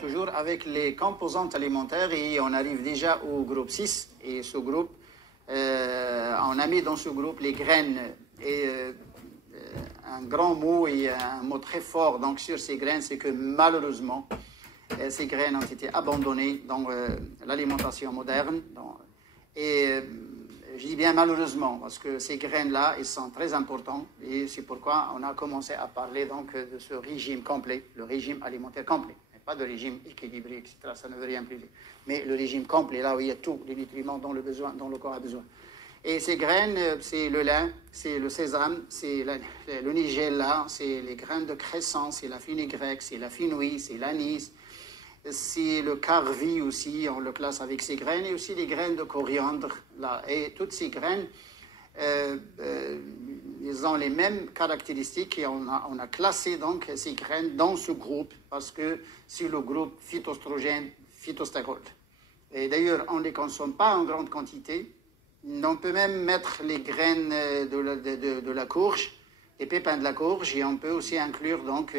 toujours avec les composantes alimentaires et on arrive déjà au groupe 6. Et ce groupe, on a mis dans ce groupe les graines. Et un grand mot et un mot très fort donc, sur ces graines, c'est que malheureusement, ces graines ont été abandonnées dans l'alimentation moderne. Je dis bien malheureusement, parce que ces graines-là, elles sont très importantes. Et c'est pourquoi on a commencé à parler donc, de ce régime complet, le régime alimentaire complet. Pas de régime équilibré, etc. Ça ne veut rien plus dire. Mais le régime complet, là où il y a tous les nutriments dont le corps a besoin. Et ces graines, c'est le lin, c'est le sésame, c'est le nigella, c'est les graines de cresson, c'est la fenugrec, c'est la fenouil, c'est l'anis, c'est le carvi aussi, on le classe avec ces graines, et aussi les graines de coriandre. Là. Et toutes ces graines, ils ont les mêmes caractéristiques et on a classé donc ces graines dans ce groupe parce que c'est le groupe phytoestrogène, phytostérol. Et d'ailleurs, on ne les consomme pas en grande quantité. On peut même mettre les graines de la courge, les pépins de la courge, et on peut aussi inclure donc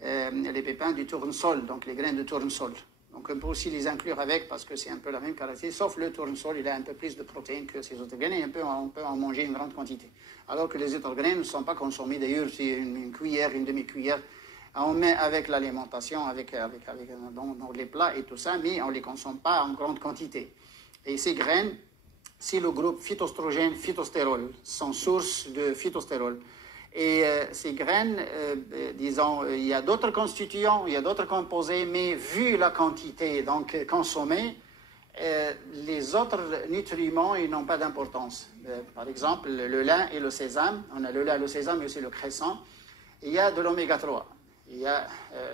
les pépins du tournesol, donc les graines de tournesol. Donc on peut aussi les inclure avec parce que c'est un peu la même caractéristique, sauf le tournesol, il a un peu plus de protéines que ces autres graines et on peut en manger une grande quantité. Alors que les autres graines ne sont pas consommées, d'ailleurs c'est une cuillère, une demi-cuillère, on met avec l'alimentation, dans les plats et tout ça, mais on ne les consomme pas en grande quantité. Et ces graines, c'est le groupe phytoestrogène, phytostérol, sont source de phytostérol. Et ces graines, disons, il y a d'autres constituants, il y a d'autres composés, mais vu la quantité donc, consommée, les autres nutriments, ils n'ont pas d'importance. Par exemple, le lin et le sésame, on a le lin, le sésame et aussi le cresson, il y a de l'oméga 3. Il y a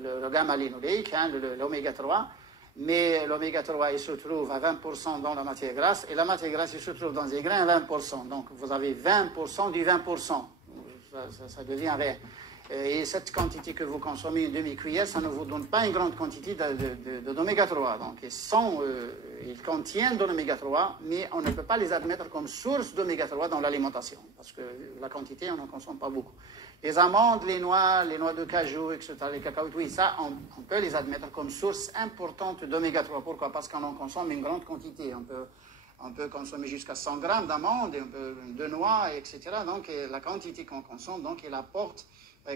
le gamma-linoléique, hein, l'oméga 3, mais l'oméga 3, il se trouve à 20% dans la matière grasse, et la matière grasse, il se trouve dans les grains à 20%. Donc, vous avez 20% du 20%. Ça devient rien. Et cette quantité que vous consommez, une demi-cuillère, ça ne vous donne pas une grande quantité d'oméga 3. Donc, ils contiennent de l'oméga 3, mais on ne peut pas les admettre comme source d'oméga 3 dans l'alimentation, parce que la quantité, on n'en consomme pas beaucoup. Les amandes, les noix de cajou, etc., les cacahuètes, oui, ça, on peut les admettre comme source importante d'oméga 3. Pourquoi? Parce qu'on en consomme une grande quantité. On peut consommer jusqu'à 100 grammes d'amandes, de noix, etc. Donc, la quantité qu'on consomme, donc, elle apporte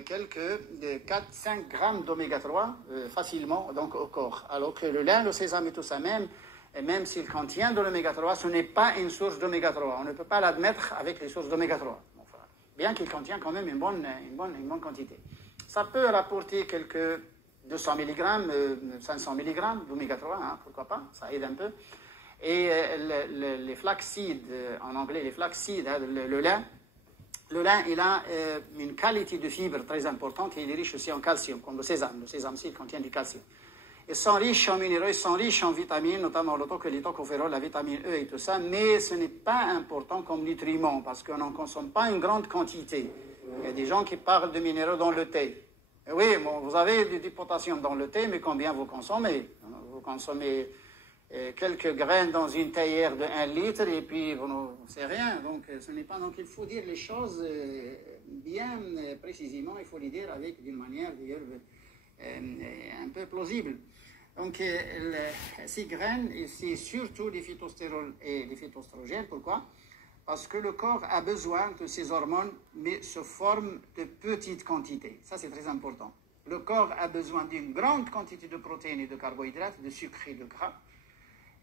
quelques 4-5 grammes d'oméga 3 facilement donc, au corps. Alors que le lin, le sésame et tout ça même s'il contient de l'oméga 3, ce n'est pas une source d'oméga 3. On ne peut pas l'admettre avec les sources d'oméga 3. Enfin, bien qu'il contient quand même une bonne quantité. Ça peut rapporter quelques 200 mg, 500 mg d'oméga 3, hein, pourquoi pas, ça aide un peu. Et les flaxseeds, en anglais, les flaxseeds, hein, le lin, il a une qualité de fibre très importante et il est riche aussi en calcium, comme le sésame. Le sésame, il contient du calcium. Ils sont riches en minéraux, ils sont riches en vitamines, notamment le tocopherol, la vitamine E et tout ça, mais ce n'est pas important comme nutriment parce qu'on n'en consomme pas une grande quantité. Il y a des gens qui parlent de minéraux dans le thé. Et oui, bon, vous avez du potassium dans le thé, mais combien vous consommez? Vous consommez quelques graines dans une théière de 1 litre et puis bon, c'est rien. Donc ce n'est pas. Donc il faut dire les choses bien précisément. Il faut les dire avec d'une manière d'ailleurs un peu plausible. Donc ces graines, c'est surtout les phytostérols et les phytoestrogènes. Pourquoi? Parce que le corps a besoin de ces hormones, mais sous forme de petites quantités. Ça c'est très important. Le corps a besoin d'une grande quantité de protéines et de carbohydrates, de sucre et de gras.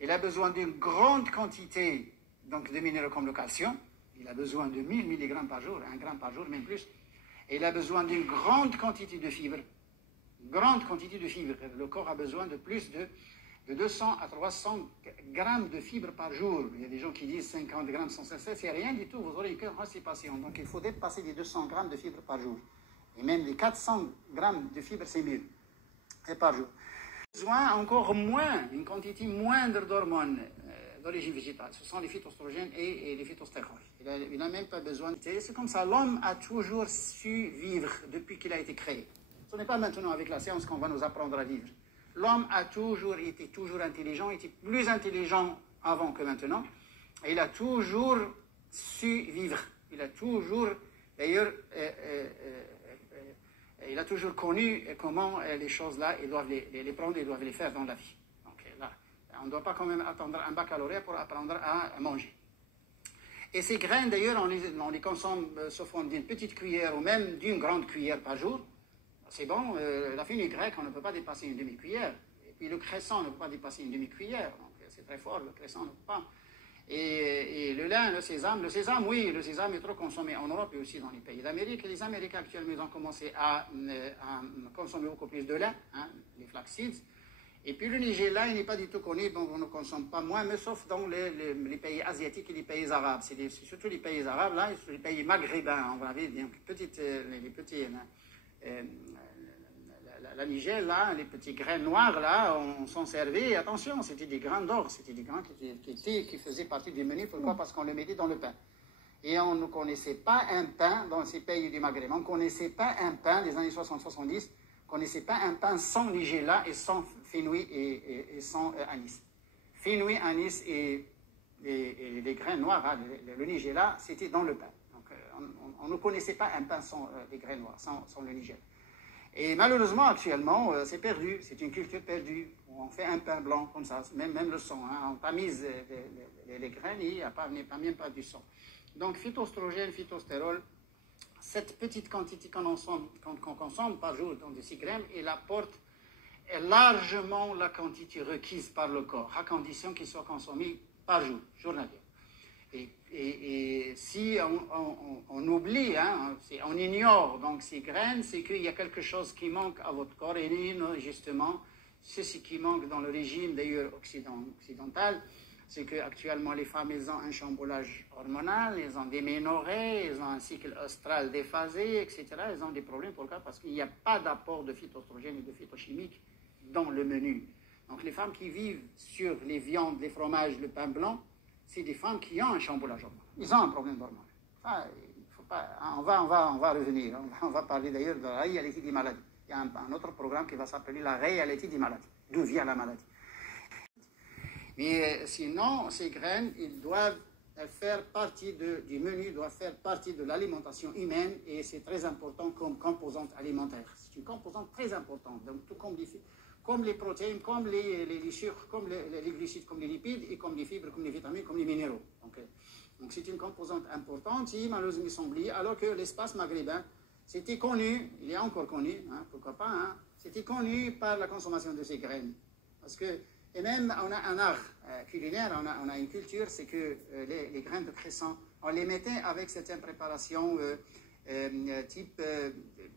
Il a besoin d'une grande quantité donc, de minéraux comme le calcium. Il a besoin de 1000 mg par jour, 1 gramme par jour, même plus. Et il a besoin d'une grande quantité de fibres. Grande quantité de fibres. Le corps a besoin de plus de 200 à 300 grammes de fibres par jour. Il y a des gens qui disent 50 grammes, 150, c'est rien du tout. Vous aurez une constipation. Donc il faut dépasser les 200 grammes de fibres par jour. Et même les 400 grammes de fibres, c'est mieux. Et par jour. Besoin encore moins, une quantité moindre d'hormones d'origine végétale. Ce sont les phytoestrogènes et les phytostérols. Il n'a même pas besoin de... C'est comme ça, l'homme a toujours su vivre depuis qu'il a été créé. Ce n'est pas maintenant avec la science qu'on va nous apprendre à vivre. L'homme a toujours été intelligent, était plus intelligent avant que maintenant. Et il a toujours su vivre. Il a toujours, d'ailleurs, il a toujours connu comment les choses-là, ils doivent les prendre, ils doivent les faire dans la vie. Donc là, on ne doit pas quand même attendre un baccalauréat pour apprendre à manger. Et ces graines, d'ailleurs, on les consomme sous forme d'une petite cuillère ou même d'une grande cuillère par jour. C'est bon, la fenugrec, on ne peut pas dépasser une demi-cuillère. Et puis le cresson ne peut pas dépasser une demi-cuillère. Donc c'est très fort, le cresson ne peut pas. Et le lin, le sésame, oui, le sésame est trop consommé en Europe et aussi dans les pays d'Amérique. Les Américains actuellement, ils ont commencé à consommer beaucoup plus de lin, hein, les flaxseeds. Et puis le Niger, il n'est pas du tout connu, donc on ne consomme pas moins, mais sauf dans les pays asiatiques et les pays arabes. C'est surtout les pays arabes, là, et les pays maghrébins, on va dire, la Niger, là, les petits grains noirs, là, on s'en servait. Attention, c'était des grains d'or, c'était des grains qui faisaient partie du menu. Pourquoi? Parce qu'on les mettait dans le pain. Et on ne connaissait pas un pain dans ces pays du Maghreb. On ne connaissait pas un pain des années 60-70, on ne connaissait pas un pain sans nigella et sans fenouil et sans anis. Fenouil, anis et les grains noirs, hein, le nigella, c'était dans le pain. Donc, on ne connaissait pas un pain sans les grains noirs, sans le nigella. Et malheureusement, actuellement, c'est perdu. C'est une culture perdue. On fait un pain blanc comme ça, même le sang. Hein. On tamise les graines et il n'y a même pas du sang. Donc, phytoestrogène, phytostérol, cette petite quantité qu'on consomme par jour dans des 6 grammes, elle apporte largement la quantité requise par le corps, à condition qu'il soit consommé par jour, journalier. Et si on oublie, hein, on ignore donc ces graines, c'est qu'il y a quelque chose qui manque à votre corps. Et justement, ceci qui manque dans le régime d'ailleurs occidental, c'est qu'actuellement les femmes, elles ont un chamboulage hormonal, elles ont des ménorrhées, elles ont un cycle austral déphasé, etc. Elles ont des problèmes. Pourquoi? Parce qu'il n'y a pas d'apport de phytoestrogène et de phytochimiques dans le menu. Donc les femmes qui vivent sur les viandes, les fromages, le pain blanc, c'est des femmes qui ont un chamboulage hormonal. Ils ont un problème hormonal. Enfin, il faut pas, on va revenir. On va parler d'ailleurs de la réalité des maladies. Il y a un autre programme qui va s'appeler la réalité des maladies. D'où vient la maladie? Mais sinon, ces graines, ils doivent faire partie du menu, doivent faire partie de l'alimentation humaine et c'est très important comme composante alimentaire. C'est une composante très importante. Donc, tout comme les protéines, comme les sucres, comme les glucides, comme les lipides, et comme les fibres, comme les vitamines, comme les minéraux. Donc c'est une composante importante, qui malheureusement s'oublie, alors que l'espace maghrébin, c'était connu, il est encore connu, hein, pourquoi pas, hein, c'était connu par la consommation de ces graines. Parce que, et même on a un art culinaire, on a une culture, c'est que les graines de cresson, on les mettait avec certaines préparations type,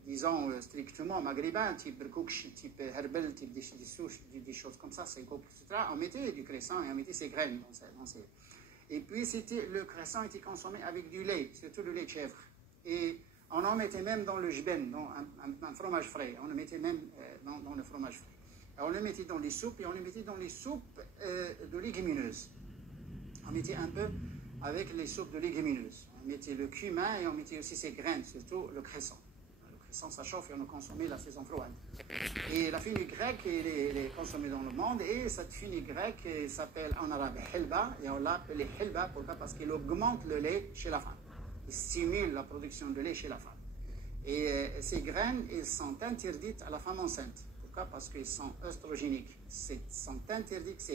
disons, strictement maghrébin, type berkoukch, type herbal, type des souches, des choses comme ça, c'est etc. On mettait du cresson et on mettait ses graines dans ces... Et puis, le cresson était consommé avec du lait, surtout le lait de chèvre. Et on en mettait même dans le jben, dans un fromage frais. On le mettait même dans le fromage frais. Alors, on le mettait dans les soupes et on le mettait dans les soupes de légumineuses. On mettait un peu avec les soupes de légumineuses. On mettait le cumin et on mettait aussi ses graines, surtout le cresson. Le cresson, ça chauffe et on le consommait la saison froide. Et la fenugrec, elle est consommée dans le monde. Et cette fenugrec s'appelle en arabe helba. Et on l'appelle helba, pourquoi? Parce qu'elle augmente le lait chez la femme. Elle stimule la production de lait chez la femme. Et ces graines, elles sont interdites à la femme enceinte. Pourquoi? Parce qu'elles sont œstrogéniques. Ces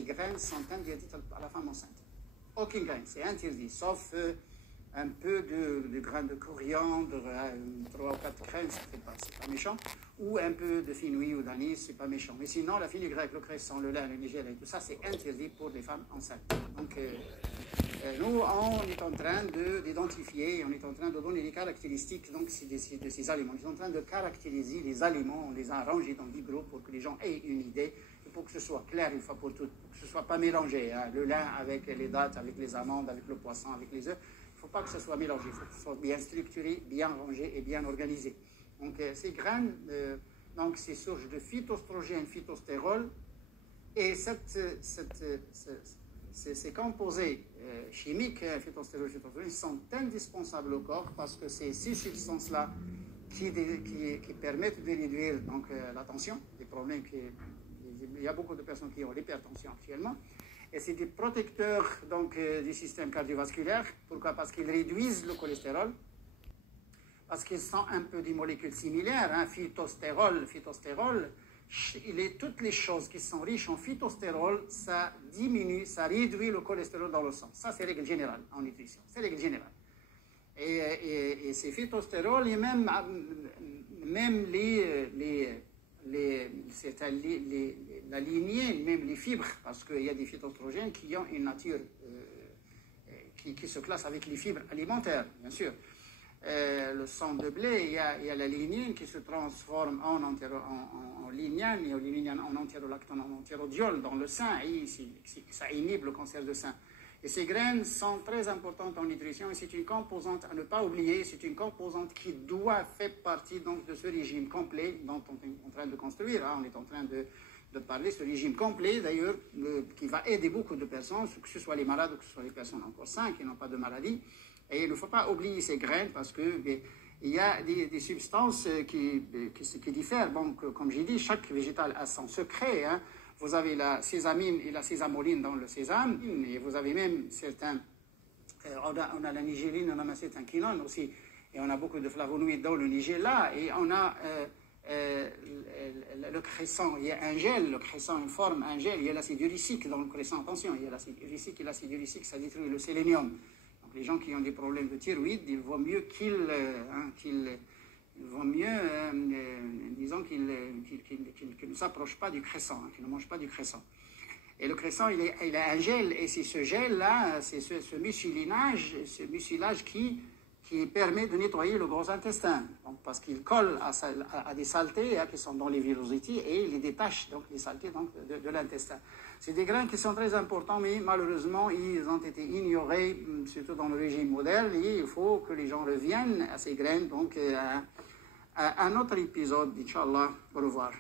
graines sont interdites à la femme enceinte. Aucune graine, c'est interdit, sauf un peu de grains de coriandre, 3 ou 4 graines, c'est pas méchant, ou un peu de fenouil ou d'anis, c'est pas méchant. Mais sinon, la fenugrec, le cresson, le lin, le nigella et tout ça, c'est interdit pour les femmes enceintes. Donc, nous, on est en train d'identifier, on est en train de donner les caractéristiques donc, de ces aliments. On est en train de caractériser les aliments, on les a rangés dans 10 groupes pour que les gens aient une idée. Pour que ce soit clair une fois pour toutes, pour que ce ne soit pas mélangé. Hein. Le lin avec les dattes, avec les amandes, avec le poisson, avec les œufs, il ne faut pas que ce soit mélangé, il faut que ce soit bien structuré, bien rangé et bien organisé. Donc ces graines, donc c'est source de phytoestrogène, phytostérol, et ces composés chimiques, phytostérol, phytoestrogène, sont indispensables au corps parce que c'est ces substances-là qui permettent de réduire donc, la tension, des problèmes qui... Il y a beaucoup de personnes qui ont l'hypertension actuellement. Et c'est des protecteurs donc, du système cardiovasculaire. Pourquoi? Parce qu'ils réduisent le cholestérol. parce qu'ils sont un peu des molécules similaires, hein, phytostérol, toutes les choses qui sont riches en phytostérol, ça diminue, ça réduit le cholestérol dans le sang. Ça, c'est règle générale en nutrition. C'est règle générale. Et ces phytostérols, et même la lignée, même les fibres, parce qu'il y a des phytoestrogènes qui ont une nature qui se classe avec les fibres alimentaires, bien sûr. Le sang de blé, il y a la lignine qui se transforme en lignane, et en entérolactone, en entérodiol dans le sein, et ça inhibe le cancer du sein. Et ces graines sont très importantes en nutrition, et c'est une composante à ne pas oublier, c'est une composante qui doit faire partie donc de ce régime complet dont on est en train de construire, hein. On est en train de parler de ce régime complet, d'ailleurs, qui va aider beaucoup de personnes, que ce soit les malades ou que ce soit les personnes encore saines qui n'ont pas de maladie. Et il ne faut pas oublier ces graines parce qu'il y a des substances qui diffèrent. Donc, comme j'ai dit, chaque végétal a son secret, hein. Vous avez la sésamine et la sésamoline dans le sésame, et vous avez même certains, on a la nigéline, on a l'acétylquinone aussi, et on a beaucoup de flavonoïdes dans le nigella, et on a le cresson, il y a un gel, le cresson une forme, un gel, il y a l'acide urique dans le cresson, attention, il y a l'acide urique, et l'acide urique, ça détruit le sélénium. Donc les gens qui ont des problèmes de thyroïde, il vaut mieux qu'ils ne s'approchent pas du cresson, hein, qu'ils ne mangent pas du cresson. Et le cresson, il a un gel, et c'est ce gel-là, c'est ce mucilage qui permet de nettoyer le gros intestin, donc, parce qu'il colle à des saletés, hein, qui sont dans les villosités, et il les détache donc, les saletés donc, de l'intestin. C'est des grains qui sont très importants, mais malheureusement, ils ont été ignorés, surtout dans le régime moderne, et il faut que les gens reviennent à ces grains. Donc, à un autre épisode, Inch'Allah, au revoir.